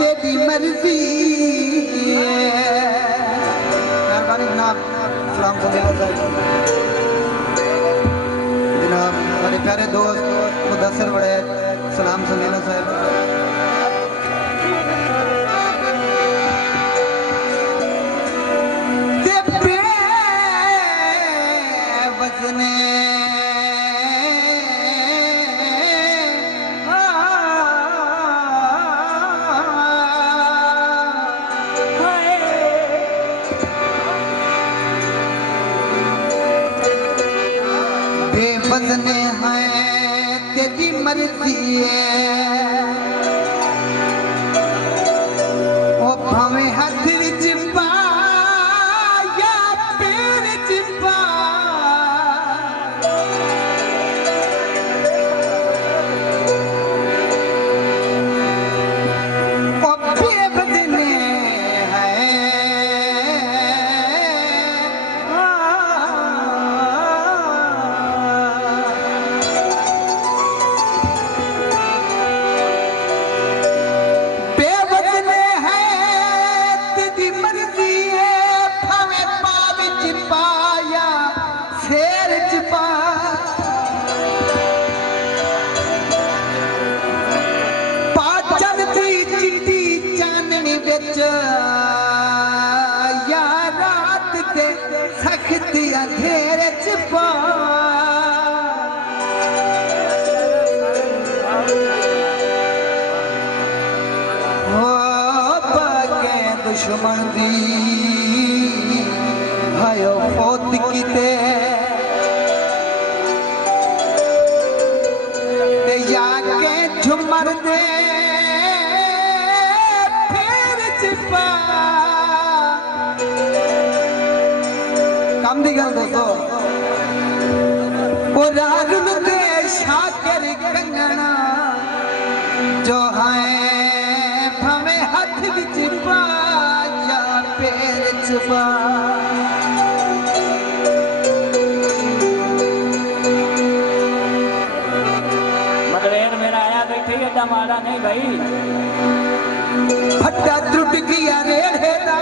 तेरी मर्जी मेहरबानी जनाब सलाम जनाब हमारे प्यारे दोस्त मुदस्सिर बड़े सलाम सलीला साहब वजने बेवजने हैं तेरी मर्जी है ओ भावे हाथ विच पा या पैर च पा ओ बेवजने या रात के सख्त अंधेरे च पा हो पगे दुश्मन दी भयो फौत कीते ते या के झुमर दे कम दी गल दोस्तों वो रागन दे शाकर कंगना जो है भवे हाथ विच पा या पैर च पा मदलेर मेरा आया बैठे एडा माड़ा नहीं भाई फटा त्रुट गया रेड़े दा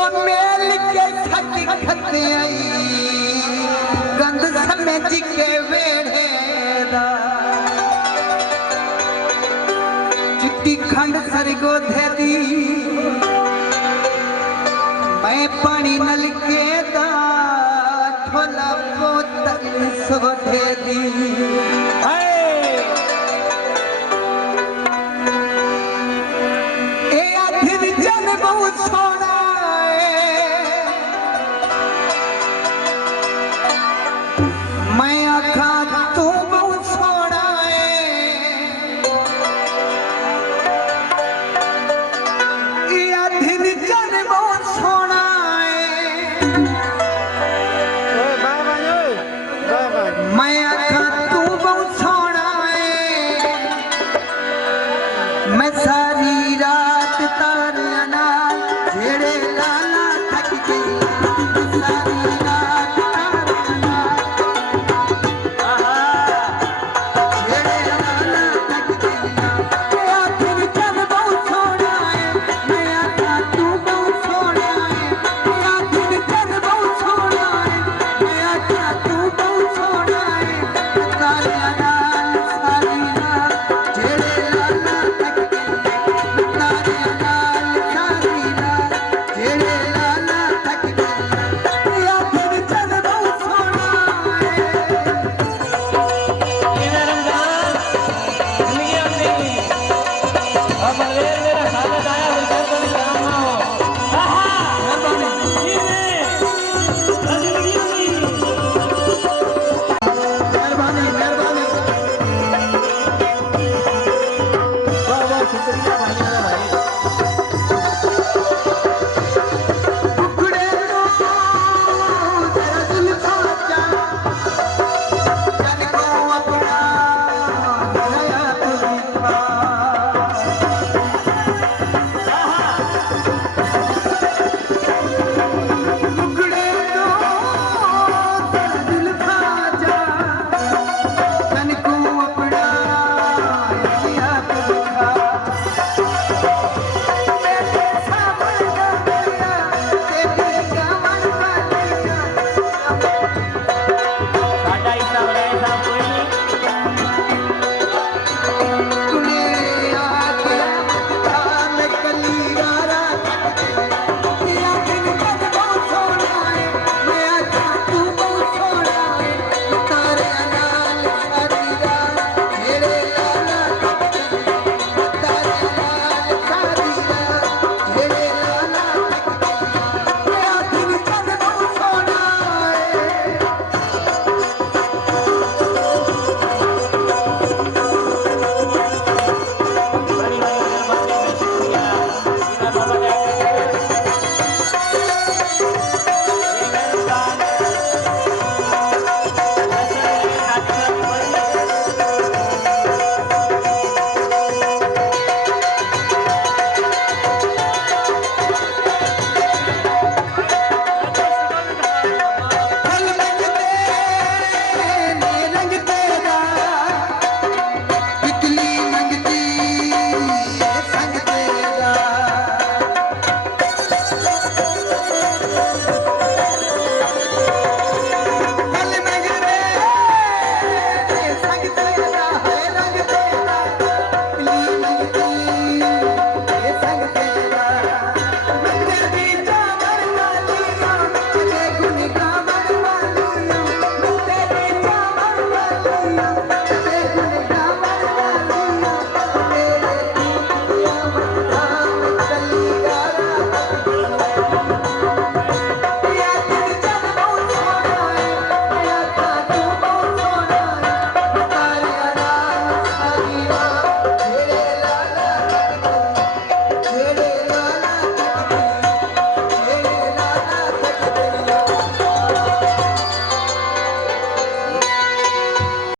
और मेल के थक खते आई गंद समझ के वेड़े दा चिट्टी खंड सरगो दे दी मैं पानी नलके दा ठोला बोतल सो दे दी